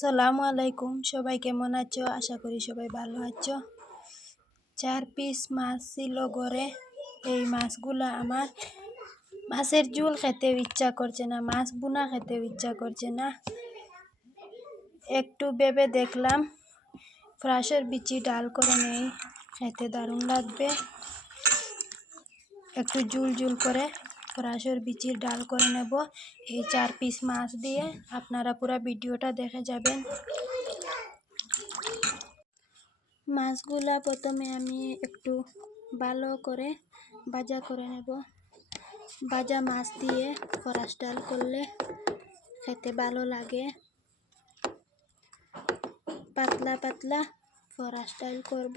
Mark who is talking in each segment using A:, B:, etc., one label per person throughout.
A: সালামু আলাইকুম। সবাই কেমন আছো? আশা করি সবাই ভালো আছো। চার পিস মাছ ছিল ঘরে। এই মাছগুলা আমার মাছের ঝুল খেতে ইচ্ছা করছে না, মাছ বুনা খেতে ইচ্ছা করছে না। একটু ভেবে দেখলাম, ফ্রাশের বিচি ডাল করে নেই, খেতে দারুণ লাগবে। একটু জুল জুল করে ফ্রাশের বিচির ডাল করে নেব। এই চার পিস মাছ দিয়ে আপনারা পুরো ভিডিওটা দেখে যাবেন। মাছগুলা প্রথমে আমি একটু ভালো করে ভাজা করে নেব। ভাজা মাছ দিয়ে ফরাস ডাল করলে খেতে ভালো লাগে। পাতলা পাতলা ফরাস ডাল করব।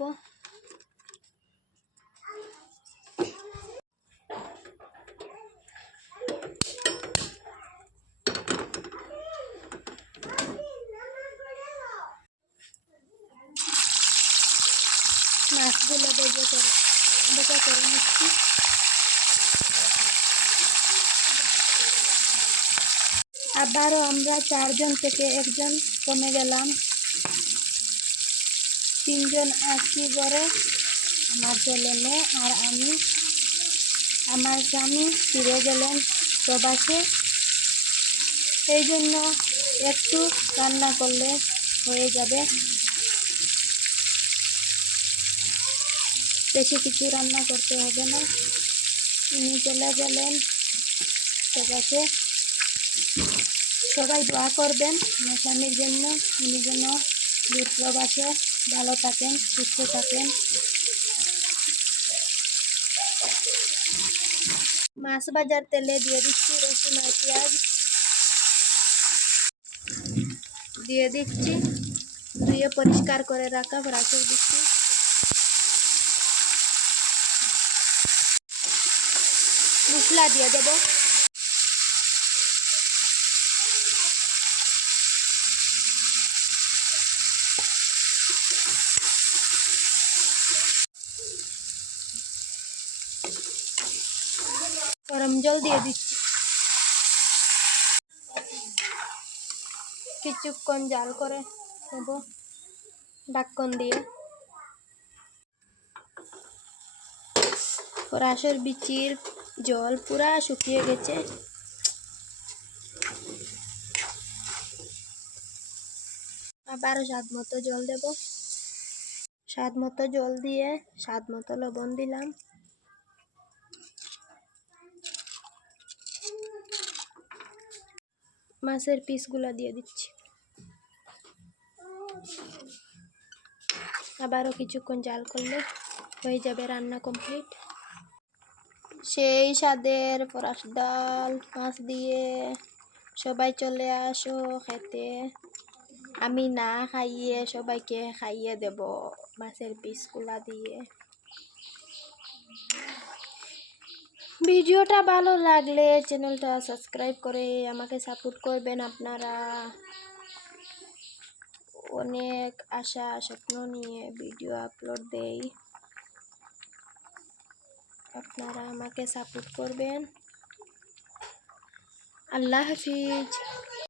A: মাছগুলো বেজে করে করে নিচ্ছি। আবারও আমরা চারজন থেকে একজন কমে গেলাম। তিনজন আছি ঘরে আমার ছেলে মেয়ে আর আমি। আমার স্বামী ফিরে গেলেন প্রবাসে। সেই জন্য একটু রান্না করলে হয়ে যাবে। বেশি কিছু রান্না করতে হবে না। উনি চলে গেলেন। সবাইকে সবাই দোয়া করবেন আমার স্বামীর জন্য। উনি যেন দূর ভালো থাকেন, সুস্থ থাকেন। মাছ বাজার তেলে দিয়ে দিচ্ছি রসুন আর পেঁয়াজ। দিয়ে দিচ্ছি। ধুয়ে পরিষ্কার করে রাখা রাখে দিচ্ছি। মশলা দিয়ে দেবো। গরম জল দিয়ে দিচ্ছি। কিছুক্ষণ জাল করে নেব ডাক্কন দিয়ে। রাসের বিচির জল পুরা শুকিয়ে গেছে। আবার স্বাদ মতো জল দেব। স্বাদ মতো জল দিয়ে স্বাদ মতো লবণ দিলাম। মাছের পিসগুলো দিয়ে দিচ্ছি। আবারও কিছুক্ষণ জাল করলে হয়ে যাবে রান্না কমপ্লিট সেই স্বাদের ফরাস ডাল, মাছ দিয়ে সবাই চলে আসো খেতে। আমি না খাইয়ে সবাইকে খাইয়ে দেব মাছের পিসগুলা দিয়ে। ভিডিওটা ভালো লাগলে চ্যানেলটা সাবস্ক্রাইব করে আমাকে সাপোর্ট করবেন আপনারা। অনেক আশা, স্বপ্ন নিয়ে ভিডিও আপলোড দেই। আপনারা আমাকে সাপোর্ট করবেন। আল্লাহ হাফিজ।